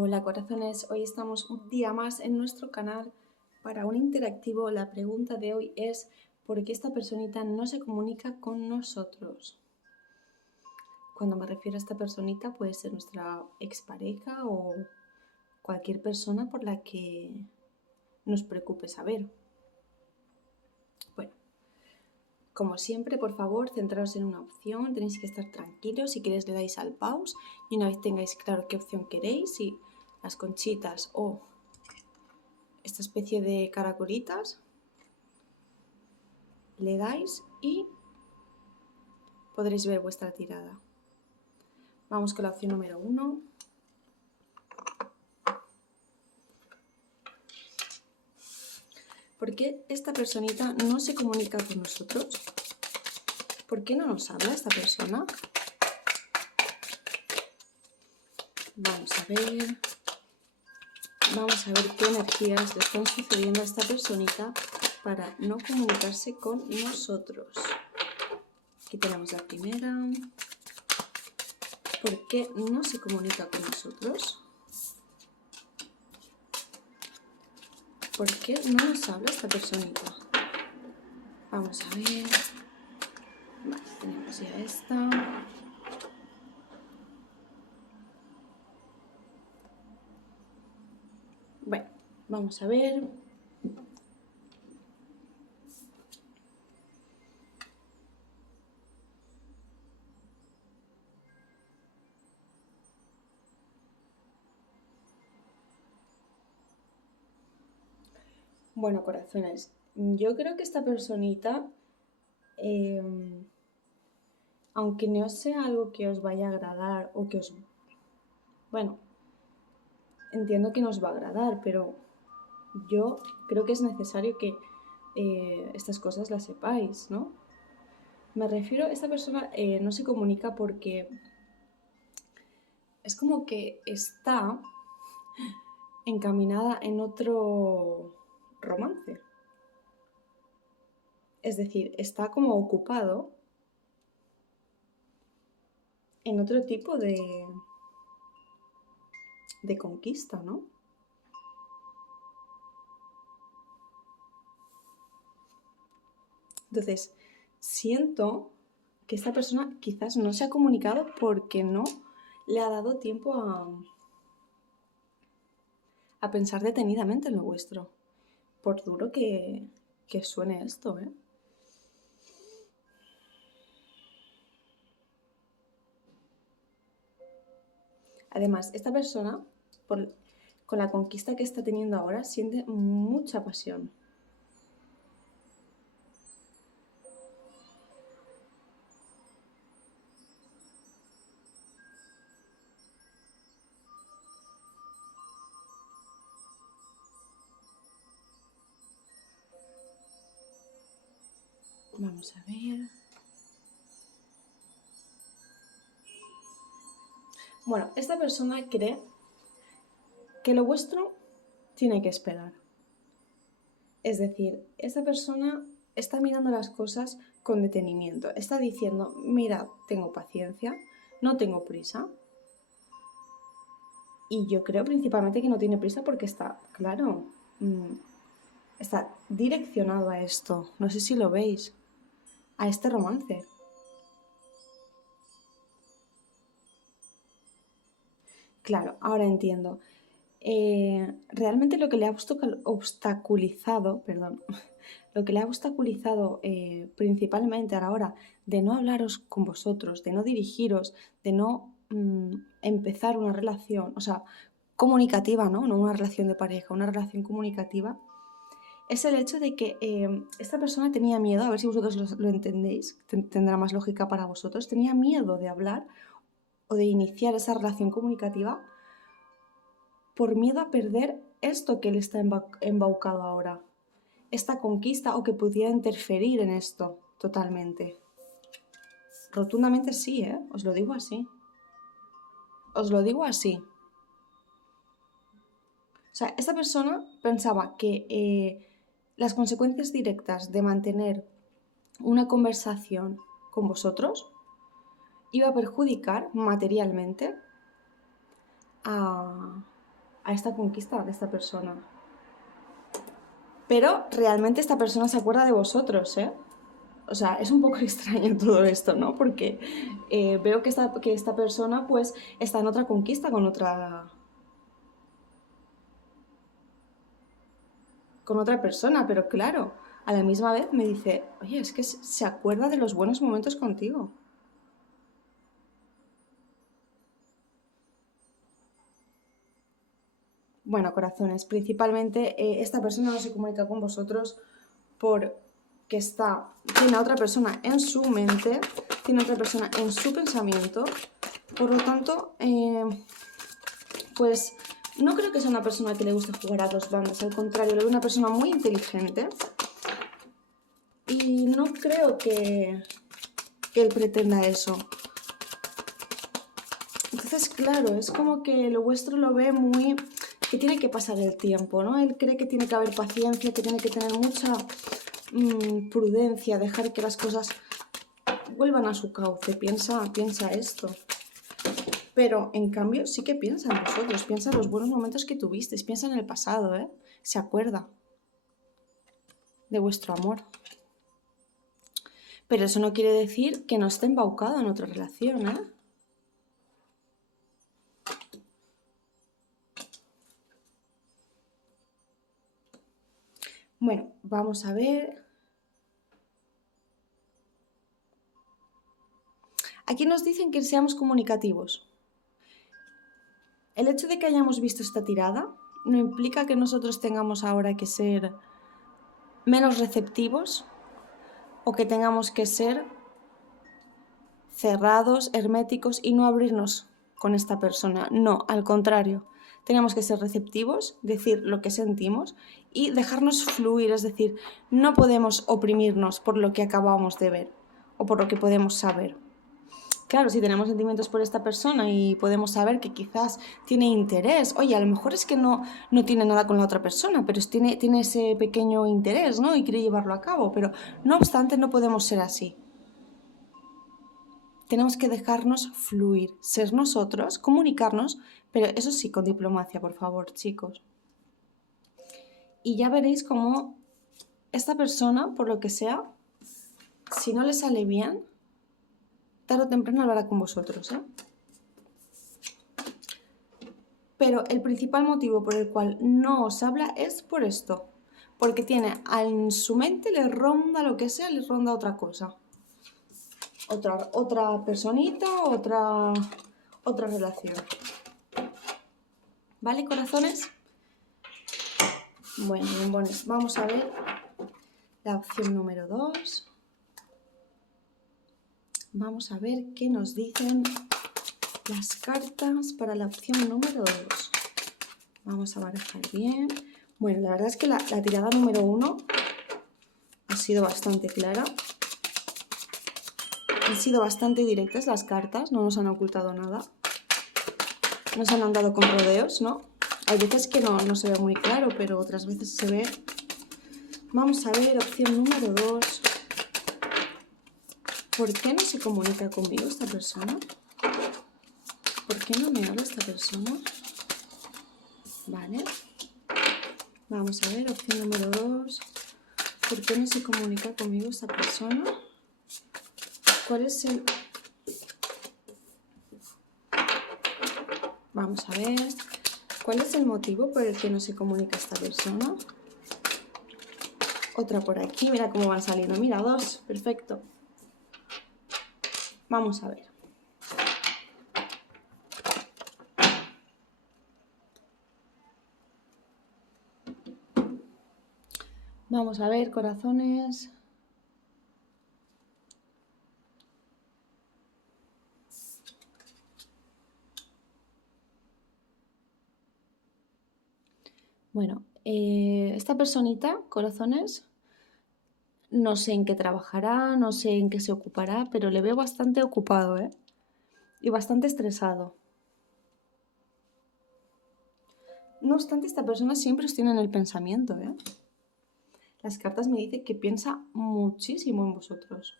Hola corazones, hoy estamos un día más en nuestro canal para un interactivo. La pregunta de hoy es ¿por qué esta personita no se comunica con nosotros? Cuando me refiero a esta personita puede ser nuestra expareja o cualquier persona por la que nos preocupe saber. Bueno, como siempre, por favor, centraros en una opción, tenéis que estar tranquilos. Si queréis le dais al pause y una vez tengáis claro qué opción queréis, si las conchitas o esta especie de caracolitas, le dais y podréis ver vuestra tirada. Vamos con la opción número 1. ¿Por qué esta personita no se comunica con nosotros? ¿Por qué no nos habla esta persona? Vamos a ver qué energías le están sucediendo a esta personita para no comunicarse con nosotros. Aquí tenemos la primera. ¿Por qué no se comunica con nosotros? ¿Por qué no nos habla esta personita? Vamos a ver. Vale, tenemos ya esta. Bueno, vamos a ver. Bueno, corazones, yo creo que esta personita, aunque no sea algo que os vaya a agradar o que os... Bueno, entiendo que nos va a agradar, pero yo creo que es necesario que estas cosas las sepáis, ¿no? Me refiero, esta persona no se comunica porque es como que está encaminada en otro romance. Es decir, está como ocupado en otro tipo de conquista, ¿no? Entonces, siento que esta persona quizás no se ha comunicado porque no le ha dado tiempo a pensar detenidamente en lo vuestro. Por duro que suene esto, ¿eh? Además, esta persona, con la conquista que está teniendo ahora, siente mucha pasión. Vamos a ver. Bueno, esta persona cree que lo vuestro tiene que esperar. Es decir, esta persona está mirando las cosas con detenimiento. Está diciendo, mira, tengo paciencia, no tengo prisa. Y yo creo principalmente que no tiene prisa porque está, claro, está direccionado a esto. No sé si lo veis, a este romance. Claro, ahora entiendo. Realmente lo que le ha obstaculizado, perdón, lo que le ha obstaculizado principalmente a la hora de no hablaros con vosotros, de no dirigiros, de no empezar una relación, o sea, comunicativa, ¿no? No una relación de pareja, una relación comunicativa, es el hecho de que esta persona tenía miedo, a ver si vosotros lo entendéis, tendrá más lógica para vosotros, tenía miedo de hablar o de iniciar esa relación comunicativa por miedo a perder esto que él está embaucado ahora, esta conquista o que pudiera interferir en esto totalmente. Rotundamente sí, ¿eh? Os lo digo así. Os lo digo así. O sea, esta persona pensaba que las consecuencias directas de mantener una conversación con vosotros iba a perjudicar materialmente a esta conquista de esta persona. Pero realmente esta persona se acuerda de vosotros, ¿eh? O sea, es un poco extraño todo esto, ¿no? Porque veo que esta persona pues está en otra conquista con otra persona, pero claro, a la misma vez me dice, oye, es que se acuerda de los buenos momentos contigo. Bueno, corazones, principalmente esta persona no se comunica con vosotros porque tiene a otra persona en su mente, tiene a otra persona en su pensamiento, por lo tanto, pues no creo que sea una persona que le guste jugar a dos bandas, al contrario, le veo una persona muy inteligente y no creo que él pretenda eso. Entonces, claro, es como que lo vuestro lo ve muy que tiene que pasar el tiempo, ¿no? Él cree que tiene que haber paciencia, que tiene que tener mucha prudencia, dejar que las cosas vuelvan a su cauce. Piensa esto. Pero en cambio sí que piensa en vosotros, piensa en los buenos momentos que tuvisteis, piensa en el pasado, ¿eh? Se acuerda de vuestro amor. Pero eso no quiere decir que no esté embaucado en otra relación, ¿eh? Bueno, vamos a ver. Aquí nos dicen que seamos comunicativos. El hecho de que hayamos visto esta tirada no implica que nosotros tengamos ahora que ser menos receptivos o que tengamos que ser cerrados, herméticos y no abrirnos con esta persona. No, al contrario. Tenemos que ser receptivos, decir lo que sentimos y dejarnos fluir, es decir, no podemos oprimirnos por lo que acabamos de ver o por lo que podemos saber. Claro, si tenemos sentimientos por esta persona y podemos saber que quizás tiene interés, oye, a lo mejor es que no tiene nada con la otra persona, pero tiene ese pequeño interés, ¿no? Y quiere llevarlo a cabo, pero no obstante no podemos ser así. Tenemos que dejarnos fluir, ser nosotros, comunicarnos, pero eso sí, con diplomacia, por favor, chicos. Y ya veréis cómo esta persona, por lo que sea, si no le sale bien, tarde o temprano hablará con vosotros, ¿eh? Pero el principal motivo por el cual no os habla es por esto. Porque tiene en su mente, le ronda lo que sea, le ronda otra cosa. Otra personita, otra relación. ¿Vale, corazones? Bueno, bombones, vamos a ver la opción número 2. Vamos a ver qué nos dicen las cartas para la opción número 2. Vamos a barajar bien. Bueno, la verdad es que la tirada número 1 ha sido bastante clara. Han sido bastante directas las cartas, no nos han ocultado nada. No se han andado con rodeos, ¿no? Hay veces que no se ve muy claro, pero otras veces se ve. Vamos a ver, opción número 2. ¿Por qué no se comunica conmigo esta persona? ¿Por qué no me habla esta persona? Vale. Vamos a ver, opción número 2. ¿Por qué no se comunica conmigo esta persona? ¿Cuál es el...? Vamos a ver. ¿Cuál es el motivo por el que no se comunica esta persona? Otra por aquí. Mira cómo van saliendo. Mira, 2. Perfecto. Vamos a ver. Vamos a ver, corazones. Bueno, esta personita, corazones, no sé en qué trabajará, no sé en qué se ocupará, pero le veo bastante ocupado, ¿eh? Y bastante estresado. No obstante, esta persona siempre os tiene en el pensamiento, ¿eh? Las cartas me dicen que piensa muchísimo en vosotros.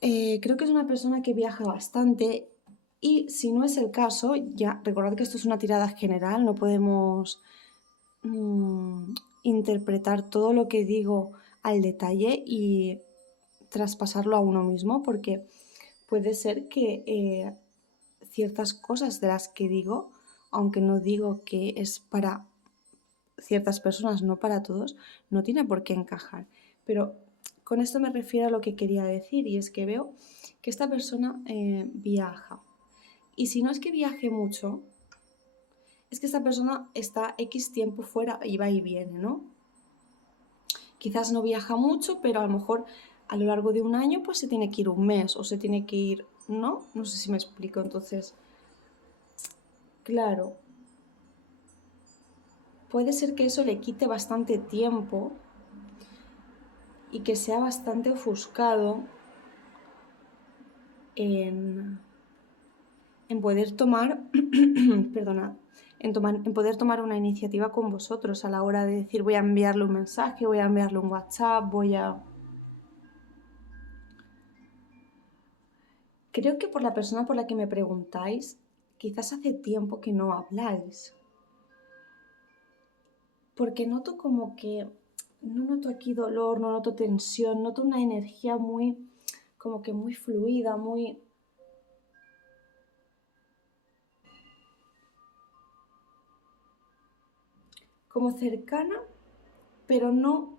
Creo que es una persona que viaja bastante Y si no es el caso, ya recordad que esto es una tirada general, no podemos interpretar todo lo que digo al detalle y traspasarlo a uno mismo, porque puede ser que ciertas cosas de las que digo, aunque no digo que es para ciertas personas, no para todos, no tiene por qué encajar. Pero con esto me refiero a lo que quería decir, y es que veo que esta persona viaja. Y si no es que viaje mucho, es que esta persona está X tiempo fuera y va y viene, ¿no? Quizás no viaja mucho, pero a lo mejor a lo largo de un año pues se tiene que ir un mes o se tiene que ir, ¿no? No sé si me explico. Entonces, claro, puede ser que eso le quite bastante tiempo y que sea bastante ofuscado en, poder tomar, perdona, en poder tomar una iniciativa con vosotros a la hora de decir voy a enviarle un mensaje, voy a enviarle un WhatsApp, voy a... Creo que por la persona por la que me preguntáis, quizás hace tiempo que no habláis. Porque noto como que no noto aquí dolor, no noto tensión, noto una energía muy, como que muy fluida, muy... como cercana, pero no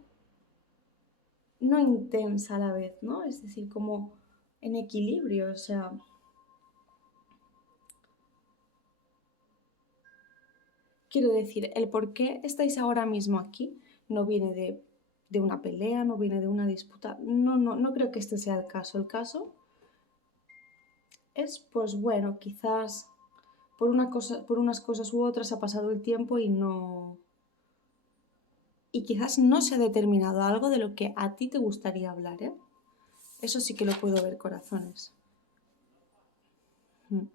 intensa a la vez, ¿no? Es decir, como en equilibrio, o sea... Quiero decir, el por qué estáis ahora mismo aquí no viene de una pelea, no viene de una disputa. No creo que este sea el caso. El caso es, pues bueno, quizás por unas cosas u otras ha pasado el tiempo y no... Y quizás no se ha determinado algo de lo que a ti te gustaría hablar, ¿eh? Eso sí que lo puedo ver, corazones. Mm.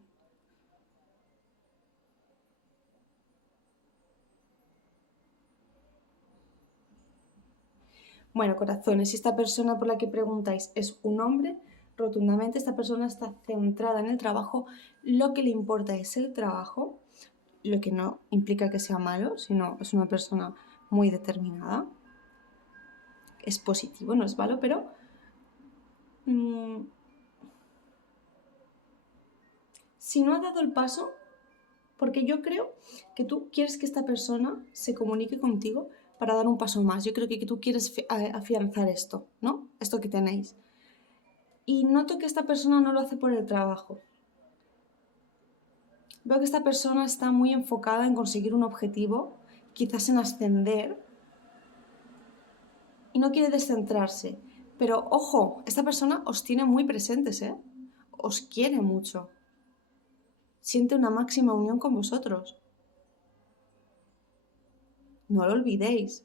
Bueno, corazones, si esta persona por la que preguntáis es un hombre, rotundamente esta persona está centrada en el trabajo, lo que le importa es el trabajo, lo que no implica que sea malo, sino es una persona muy determinada. Es positivo, no es malo, pero mmm, si no ha dado el paso, porque yo creo que tú quieres que esta persona se comunique contigo para dar un paso más. Yo creo que tú quieres afianzar esto, ¿no? Esto que tenéis. Y noto que esta persona no lo hace por el trabajo. Veo que esta persona está muy enfocada en conseguir un objetivo, quizás en ascender, y no quiere descentrarse. Pero ojo, esta persona os tiene muy presentes, ¿eh? Os quiere mucho. Siente una máxima unión con vosotros. No lo olvidéis.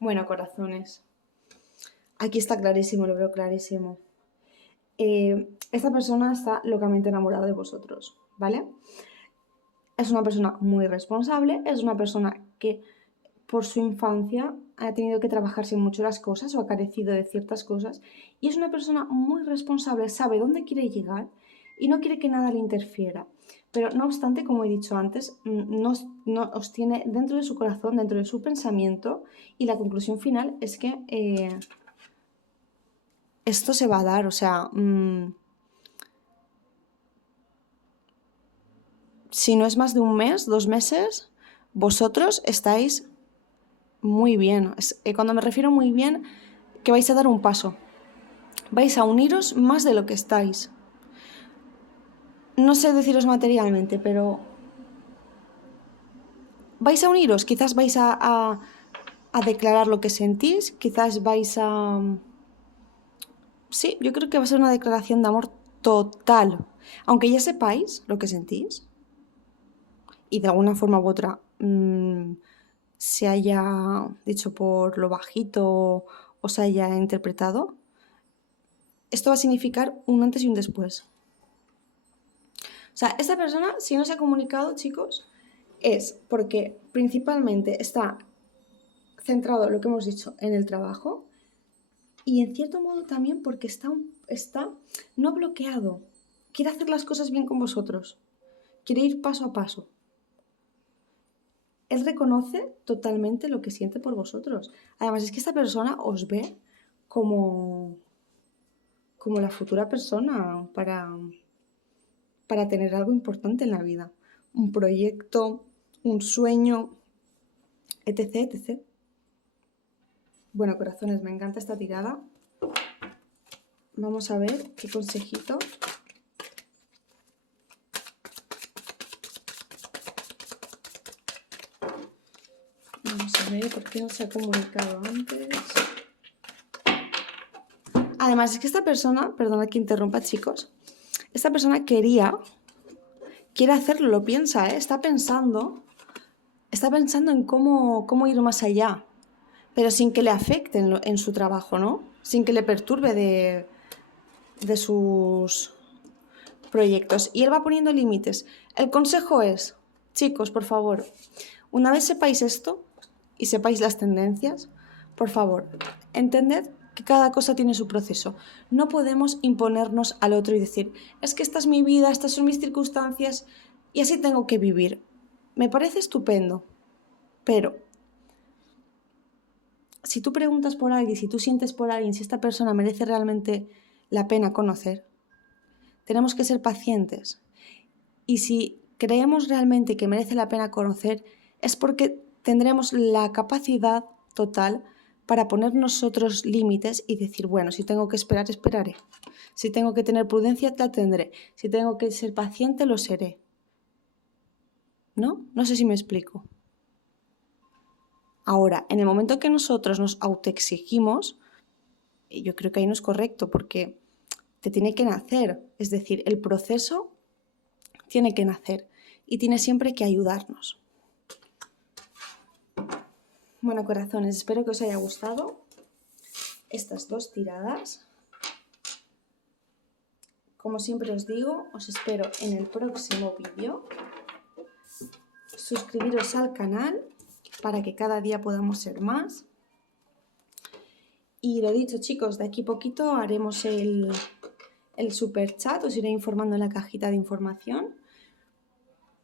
Bueno, corazones. Aquí está clarísimo, lo veo clarísimo. Esta persona está locamente enamorada de vosotros, ¿vale? Es una persona muy responsable, es una persona que por su infancia ha tenido que trabajarse mucho las cosas o ha carecido de ciertas cosas y es una persona muy responsable, sabe dónde quiere llegar y no quiere que nada le interfiera. Pero no obstante, como he dicho antes, no os tiene dentro de su corazón, dentro de su pensamiento y la conclusión final es que esto se va a dar, o sea, si no es más de un mes, 2 meses, vosotros estáis muy bien. Cuando me refiero muy bien, que vais a dar un paso. Vais a uniros más de lo que estáis. No sé deciros materialmente, pero vais a uniros. Quizás vais a declarar lo que sentís, quizás vais a... Sí, yo creo que va a ser una declaración de amor total. Aunque ya sepáis lo que sentís y de alguna forma u otra se haya dicho por lo bajito o se haya interpretado, esto va a significar un antes y un después. O sea, esta persona, si no se ha comunicado, chicos, es porque principalmente está centrado, lo que hemos dicho, en el trabajo y en cierto modo también porque está no bloqueado, quiere hacer las cosas bien con vosotros, quiere ir paso a paso. Él reconoce totalmente lo que siente por vosotros. Además, es que esta persona os ve como, como la futura persona para tener algo importante en la vida. Un proyecto, un sueño, etc, etc. Bueno, corazones, me encanta esta tirada. Vamos a ver qué consejito. Vamos a ver por qué no se ha comunicado antes. Además, es que esta persona, perdona que interrumpa, chicos, esta persona quiere hacerlo, lo piensa, está pensando en cómo ir más allá, pero sin que le afecte en su trabajo, ¿no? Sin que le perturbe de sus proyectos. Y él va poniendo límites. El consejo es, chicos, por favor, una vez sepáis esto y sepáis las tendencias, por favor, entended que cada cosa tiene su proceso. No podemos imponernos al otro y decir, es que esta es mi vida, estas son mis circunstancias y así tengo que vivir. Me parece estupendo, pero si tú preguntas por alguien, si tú sientes por alguien, si esta persona merece realmente la pena conocer, tenemos que ser pacientes. Y si creemos realmente que merece la pena conocer, es porque tendremos la capacidad total para poner nosotros límites y decir, bueno, si tengo que esperar, esperaré. Si tengo que tener prudencia, la tendré. Si tengo que ser paciente, lo seré. ¿No? No sé si me explico. Ahora, en el momento que nosotros nos autoexigimos, yo creo que ahí no es correcto porque te tiene que nacer. Es decir, el proceso tiene que nacer y tiene siempre que ayudarnos. Bueno, corazones, espero que os haya gustado estas dos tiradas. Como siempre os digo, os espero en el próximo vídeo. Suscribiros al canal para que cada día podamos ser más. Y lo dicho, chicos, de aquí poquito haremos el super chat, os iré informando en la cajita de información.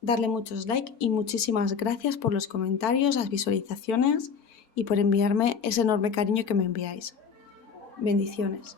Darle muchos likes y muchísimas gracias por los comentarios, las visualizaciones y por enviarme ese enorme cariño que me enviáis. Bendiciones.